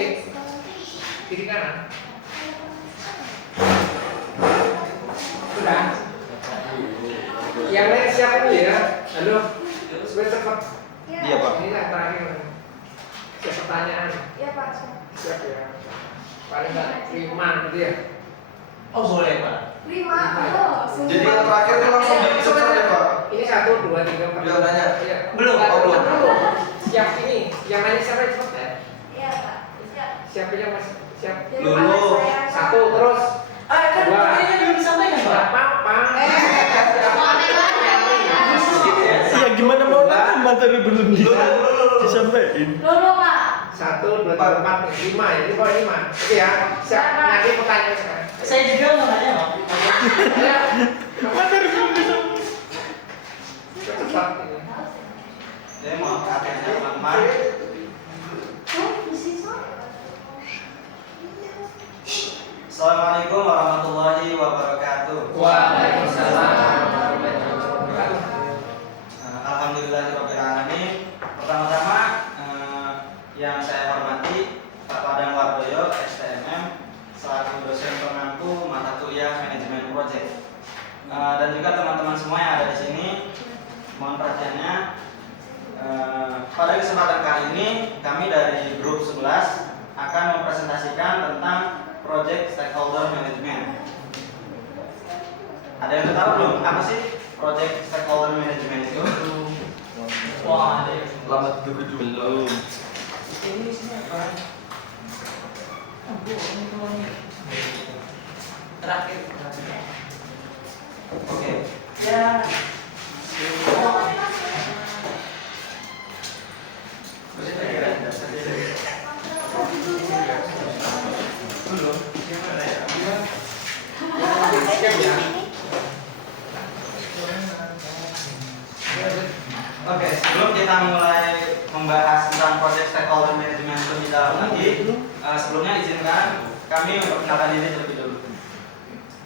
stick kiri kanan. Sudah. Yang lain siap dulu ya. Halo. Supaya cepat. Iya Pak. Ini yang terakhir. Siap pertanyaan. Iya Pak. Siap ya. Paling nggak 5 gitu ya. Oh boleh Pak. 5. Oh, Jadi yang terakhir itu langsung dicecer ya Pak? Ini 1, 2, 3, 4. Udah nanya? Iya. Belum. Belum. Siap ini. Yang nanya siapa yang cepat ya? Iya Pak. Siap. Siapa yang masih siap? Jadi Dulu. pada saya, Pak. 1 terus. Kan Dua. pertanyaannya belum disampaikan Nggak Pak. apa-apa. Ya gimana mau nambah tadi belum disampaikan. Dulu Pak. 1, 2, 3, 4, 5 ya. Ini poin 5. Oke ya. Siap. Nanti pertanyaan sekarang. Saya juga mau nanya Pak. Ya. Kenapa tadi belum disampaikan? Cepat ini. Jadi mau katanya teman-teman. Assalamualaikum warahmatullahi wabarakatuh. Waalaikumsalam warahmatullahi wabarakatuh. Alhamdulillahirabbil alamin. Pertama-tama yang saya hormati Pak Padang Wardoyo, STMM, selaku dosen pengampu mata kuliah manajemen proyek. Dan juga teman-teman semua yang ada di sini, mohon perhatiannya. Pada kesempatan kali ini kami dari grup 11 akan mempresentasikan tentang Project Stakeholder Management. Ada yang tahu belum apa sih Project Stakeholder Management itu? Wah, ada. Selamat dulu. Belum. Ini isinya apa? Terakhir. Oke. Ya. Dulu. Siap ya. Oke, sebelum kita mulai membahas tentang Project Stakeholder Management lebih dalam lagi, sebelumnya izinkan kami memperkenalkan diri terlebih dulu.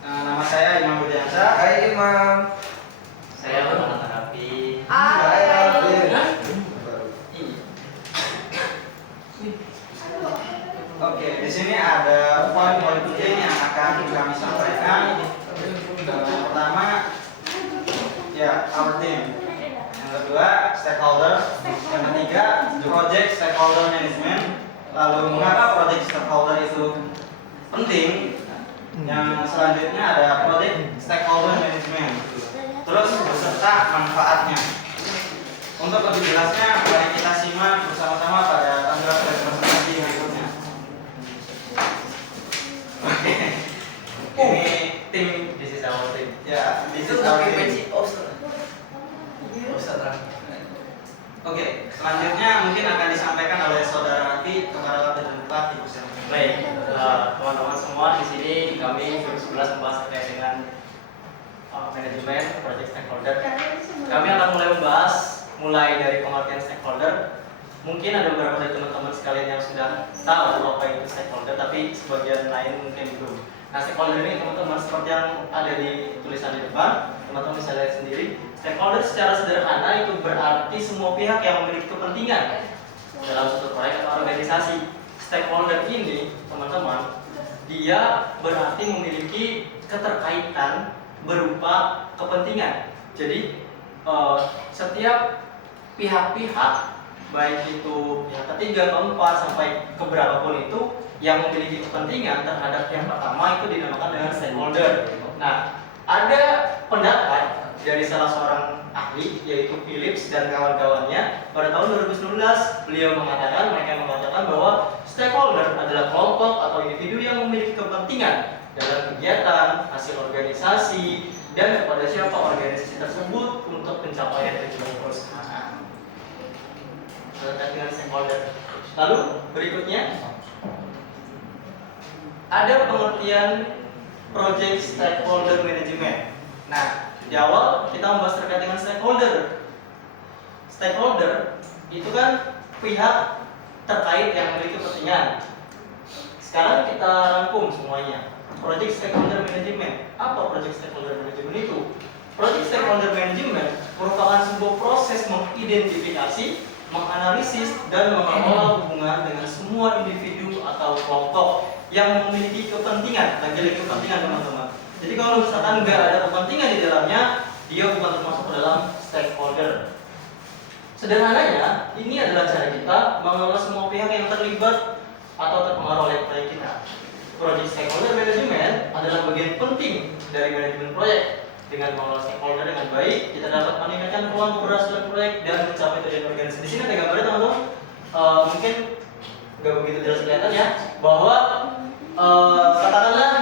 Nama saya Imam Budiansyah. Hai Imam. Saya Muhammad Hanafi. Hai Alvin. Oke, di sini ada poin-poin penting yang akan kami sampaikan. Pertama, ya our team. Yang kedua, stakeholder. Yang ketiga, project stakeholder management. Lalu mengapa project stakeholder itu penting? Yang selanjutnya ada project stakeholder management. Terus beserta manfaatnya. Untuk lebih jelasnya, mari kita simak bersama-sama pada tampilan presentasi berikutnya. Oke. Ini tim. This is our team. Ya, this is our team. Oke, selanjutnya mungkin akan disampaikan oleh saudara Rafi kepada waktu dan tempat Ibu Selma. Baik, teman-teman semua di sini kami grup 11 membahas terkait dengan manajemen project stakeholder. Kami akan mulai dari pengertian stakeholder. Mungkin ada beberapa dari teman-teman sekalian yang sudah tahu apa itu stakeholder, tapi sebagian lain mungkin belum. Nah, stakeholder ini teman-teman seperti yang ada di tulisan di depan, teman-teman bisa lihat sendiri. Stakeholder secara sederhana itu berarti semua pihak yang memiliki kepentingan dalam suatu proyek atau organisasi. Stakeholder ini, teman-teman, dia berarti memiliki keterkaitan berupa kepentingan. Jadi setiap pihak-pihak, baik itu pihak ketiga, keempat, sampai keberapapun itu yang memiliki kepentingan terhadap yang pertama itu dinamakan dengan stakeholder. Nah, ada pendapat dari salah seorang ahli yaitu Phillips dan kawan-kawannya pada tahun 2019 mereka mengatakan bahwa stakeholder adalah kelompok atau individu yang memiliki kepentingan dalam kegiatan, hasil organisasi, dan kepada siapa organisasi tersebut untuk pencapaian tujuan perusahaan. Terkait dengan stakeholder. Lalu berikutnya ada pengertian project stakeholder management. Nah, di awal kita membahas terkait dengan stakeholder. Stakeholder itu kan pihak terkait yang memiliki kepentingan. Sekarang kita rangkum semuanya. Project stakeholder management. Apa project stakeholder management itu? Project stakeholder management merupakan sebuah proses mengidentifikasi, menganalisis, dan mengelola hubungan dengan semua individu atau kelompok yang memiliki kepentingan, lagi-lagi kepentingan teman-teman. Jadi kalau misalkan nggak ada kepentingan di dalamnya, dia bukan termasuk ke dalam stakeholder. Sederhananya, ini adalah cara kita mengelola semua pihak yang terlibat atau terpengaruh oleh proyek kita. Project stakeholder management adalah bagian penting dari manajemen proyek. Dengan mengelola stakeholder dengan baik, kita dapat meningkatkan peluang keberhasilan proyek dan mencapai tujuan organisasi. Di sini ada gambarnya teman-teman. Mungkin nggak begitu jelas kelihatan ya, bahwa katakanlah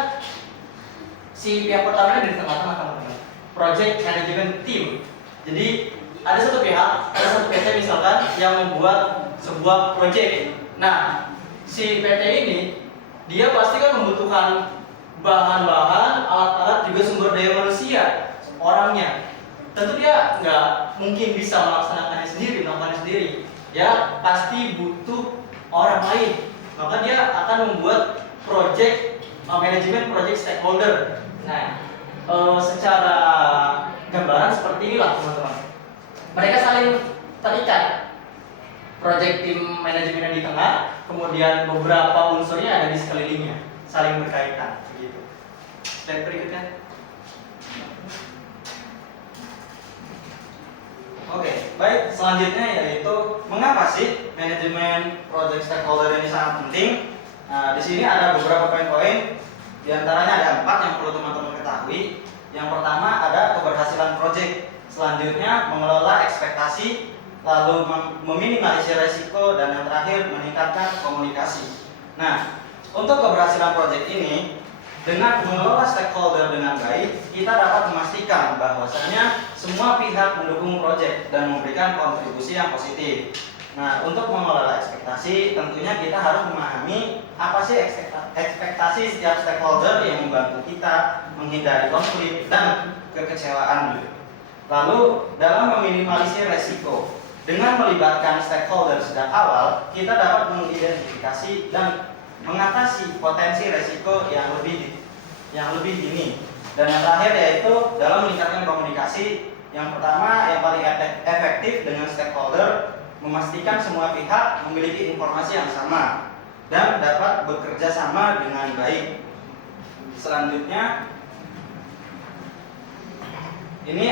si pihak pertamanya di tengah-tengah teman-teman. Project management team. Jadi ada satu PT misalkan yang membuat sebuah project. Nah, si PT ini dia pasti kan membutuhkan bahan-bahan, alat-alat, juga sumber daya manusia orangnya. Tentu dia nggak mungkin bisa melaksanakannya sendiri, ya pasti butuh orang lain. Maka dia akan membuat project manajemen project stakeholder. Nah, secara gambaran seperti inilah teman-teman. Mereka saling terikat. Project tim manajemen yang di tengah, kemudian beberapa unsurnya ada di sekelilingnya, saling berkaitan. Begitu. Slide berikutnya. Oke, baik. Selanjutnya yaitu mengapa sih manajemen project stakeholder ini sangat penting? Nah, di sini ada beberapa poin-poin. Di antaranya ada 4 yang perlu teman-teman ketahui. Yang pertama ada keberhasilan project. Selanjutnya mengelola ekspektasi, lalu meminimalisir resiko, dan yang terakhir meningkatkan komunikasi. Nah, untuk keberhasilan proyek ini, dengan mengelola stakeholder dengan baik, kita dapat memastikan bahwasanya semua pihak mendukung proyek dan memberikan kontribusi yang positif. Nah, untuk mengelola ekspektasi, tentunya kita harus memahami apa sih ekspektasi setiap stakeholder yang membantu kita menghindari konflik dan kekecewaan. Lalu, dalam meminimalisir resiko, dengan melibatkan stakeholder sejak awal, kita dapat mengidentifikasi dan mengatasi potensi resiko yang lebih dini. Dan yang terakhir yaitu dalam meningkatkan komunikasi. Yang pertama, yang paling efektif dengan stakeholder, memastikan semua pihak memiliki informasi yang sama dan dapat bekerja sama dengan baik. Selanjutnya, ini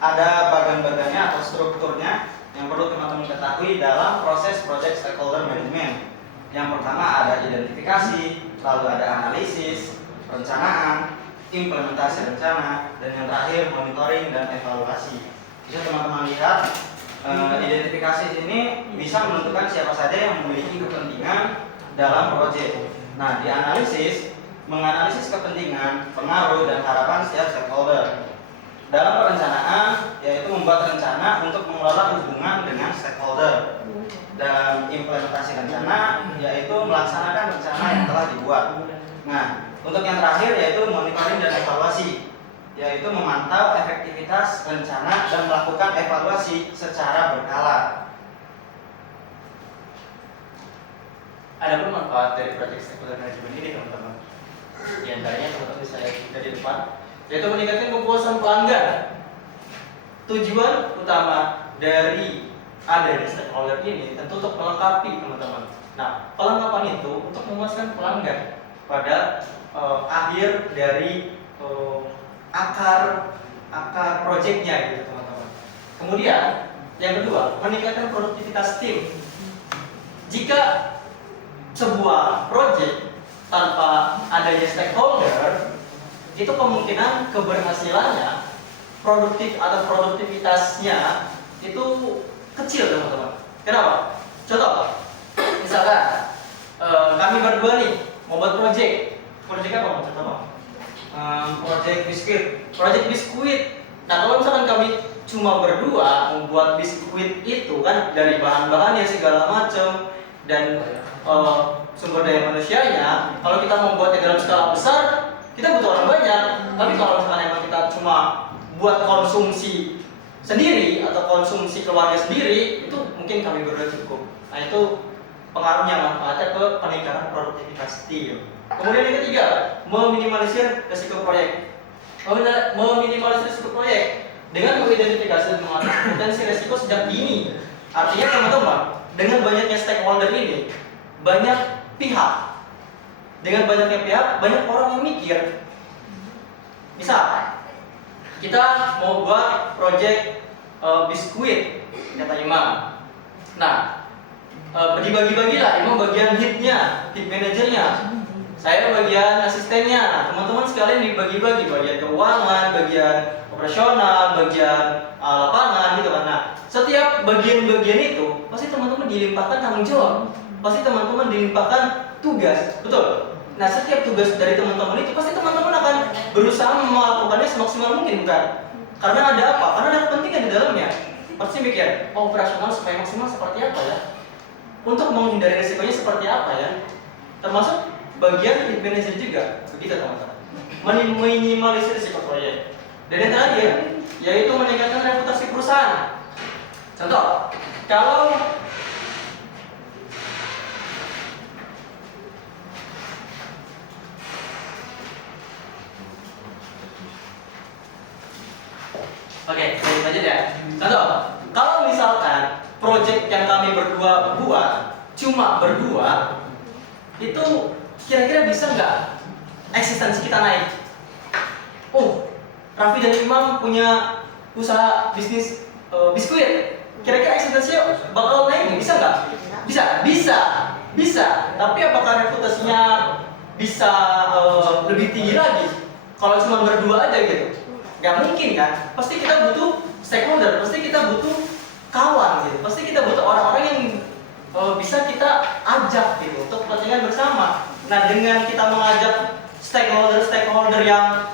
ada bagian-bagiannya atau strukturnya yang perlu teman-teman ketahui dalam proses project stakeholder management. Yang pertama ada identifikasi, lalu ada analisis, perencanaan, implementasi rencana, dan yang terakhir monitoring dan evaluasi. Bisa teman-teman lihat, identifikasi ini bisa menentukan siapa saja yang memiliki kepentingan dalam proyek. Nah, di analisis, menganalisis kepentingan, pengaruh, dan harapan setiap stakeholder. Dalam perencanaan, yaitu membuat rencana untuk mengelola hubungan dengan stakeholder. Dalam implementasi rencana, yaitu melaksanakan rencana yang telah dibuat. Nah, untuk yang terakhir yaitu monitoring dan evaluasi, yaitu memantau efektivitas rencana dan melakukan evaluasi secara berkala. Ada pun manfaat dari project stakeholder management ini teman-teman. Di antaranya seperti saya dari depan, yaitu meningkatkan kepuasan pelanggan. Tujuan utama dari adanya stakeholder ini tentu untuk melengkapi teman-teman. Nah, pelengkapan itu untuk memuaskan pelanggan pada akhir dari akar proyeknya gitu teman-teman. Kemudian yang kedua, meningkatkan produktivitas tim. Jika sebuah proyek tanpa adanya stakeholder, itu kemungkinan keberhasilannya, produktivitasnya itu kecil teman-teman. Kenapa? Contoh, misalkan kami berdua nih mau buat project apa contoh? Project biskuit. Nah, kalau misalkan kami cuma berdua membuat biskuit itu kan dari bahan-bahannya segala macam dan sumber daya manusianya, kalau kita membuatnya dalam skala besar, kita butuh orang banyak. Tapi kalau misalkan emang kita cuma buat konsumsi sendiri atau konsumsi keluarga sendiri, itu mungkin kami berdua cukup. Nah, itu pengaruhnya manfaatnya ke peningkatan produktivitas tim. Kemudian yang ketiga, meminimalisir risiko proyek. Meminimalisir risiko proyek dengan mengidentifikasi dan mengatasi potensi risiko sejak dini. Artinya teman-teman, dengan banyaknya stakeholder ini, banyak pihak dengan banyaknya pihak, banyak orang yang mikir. Misal, kita mau buat project biskuit, kata Imam. Nah, dibagi-bagilah, Imam bagian hit manajernya, saya bagian asistennya. Nah, teman-teman sekalian dibagi-bagi, bagian keuangan, bagian operasional, bagian lapangan gitu kan. Nah, setiap bagian-bagian itu pasti teman-teman dilimpahkan tanggung jawab, pasti teman-teman dilimpahkan tugas, betul. Nah, setiap tugas dari teman-teman itu pasti teman-teman akan berusaha melakukannya semaksimal mungkin, bukan? Karena ada apa? Karena ada kepentingan di dalamnya. Pasti mikir, oh, operasional supaya maksimal seperti apa ya? Untuk menghindari resikonya seperti apa ya? Termasuk bagian hit manager juga, begitu teman-teman. Minimalisir risiko proyek. Dan yang terakhir, yaitu meningkatkan reputasi perusahaan. Contoh, kalau oke, saya lanjut ya. Contoh, kalau misalkan project yang kami berdua buat cuma berdua, itu kira-kira bisa nggak eksistensi kita naik? Oh, Raffi dan Imam punya usaha bisnis biskuit. Kira-kira eksistensinya bakal naik, bisa nggak? Bisa. Tapi apakah reputasinya bisa lebih tinggi lagi? Kalau cuma berdua aja gitu? Gak mungkin kan? Pasti kita butuh stakeholder, pasti kita butuh kawan gitu, pasti kita butuh orang-orang yang bisa kita ajak gitu untuk kepentingan bersama. Nah, dengan kita mengajak stakeholder yang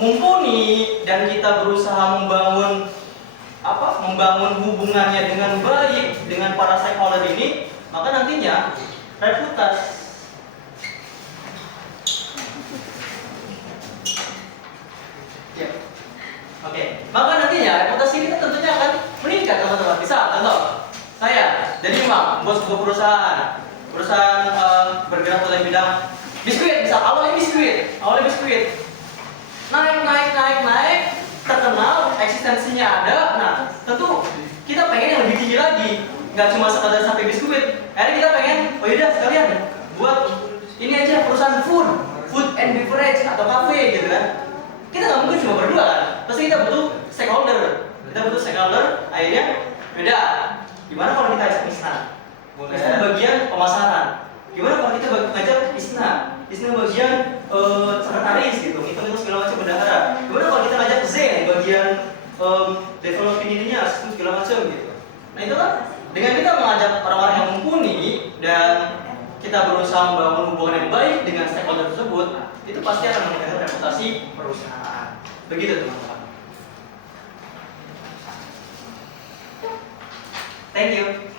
mumpuni dan kita berusaha membangun hubungannya dengan baik dengan para stakeholder ini, maka nantinya reputasi maka nantinya reputasi kita tentunya akan meningkat, teman-teman. Bisa contoh, saya jadi Imam, bos sebuah perusahaan bergerak dalam bidang biskuit. Bisa awalnya biskuit, naik, terkenal, eksistensinya ada. Nah, tentu kita pengen yang lebih tinggi lagi, nggak cuma sekadar sampai biskuit. Akhirnya kita pengen, oh yaudah sekalian buat ini aja perusahaan food and beverage atau cafe gitu kan. Kita nggak mungkin cuma berdua kan, pasti kita butuh stakeholder. Akhirnya beda. Gimana kalau kita ajak ISNA? ISNA bagian pemasaran. Gimana kalau kita ngajak ISNA bagian sekretaris gitu, ngitung segala macam bendahara. Gimana kalau kita ngajak Zen bagian developing ininya, segala macam gitu. Nah, itu kan dengan kita mengajak orang-orang yang mumpuni dan kita berusaha membangun hubungan yang baik dengan stakeholder tersebut, itu pasti akan meningkatkan reputasi perusahaan. Begitu teman-teman. Thank you.